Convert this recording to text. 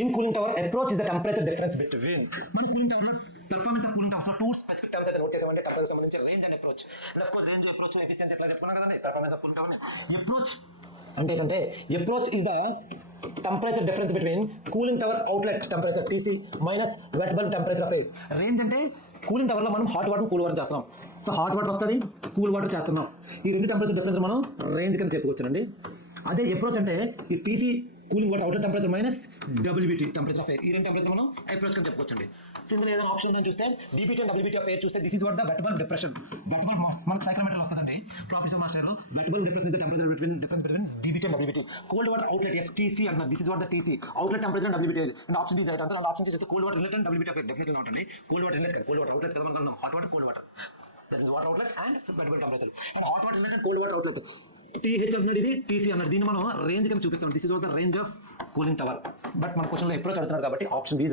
In cooling tower approach is the temperature difference between మన cooling tower లో performance of cooling towers లో 2 specific terms అయితే note చేసామంటే temperature సంబంధించి range and approach. And of course range approach efficiency ఎట్లా చెప్పుకున్నాం కదండి performance of cooling tower. Approach అంటే ఏంటంటే approach is the temperature difference between cooling tower outlet temperature TC minus wet bulb temperature of air. Range అంటే cooling టవర్లో మనం hot water cool water చేస్తున్నాం. So hot water వస్తుంది, cool water చేస్తున్నాం. ఈ రెండు టెంపరేచర్ డిఫరెన్స్ మనం రేంజ్ కింద చెప్పుకోవచ్చునండి. అదే అప్రోచ్ అంటే ఈ TC cooling water outer temperature minus WBT temperature of air. ఈ రెండు టెంపరేచర్ మనం అప్రోచ్ కింద చెప్పుకోవచ్చండి. సో ఇందులో ఏదైనా ఆప్షన్ ఉందని చూస్తే DBT and WBT of air చూస్తే this is what the wet bulb depression. Wet bulb mass మనకు సైక్రోమీటర్ వస్తుందండి ప్రాఫెసర్ మాస్టర్ లో. Wet bulb difference is the temperature difference between DBT and WBT. Cold water outlet as TC అంటున్నారు. This is what the TC outlet temperature and WBT. And option is right answer. And option చేస్తే cold water inlet and WBT of air definitely not అండి. Cold water inlet కదా, cold water outlet కదా మనం అన్నాం. Hot water cold water that is water outlet and wet bulb temperature. And hot water inlet and cold water outlet TH అన్నది ఇది TC అన్నది. దీన్ని మనం రేంజ్ కింద చూపిస్తాం. This is what the range of cooling tower. But మన క్వశ్చన్లో approach అడుగుతున్నారు కాబట్టి ఆప్షన్ బి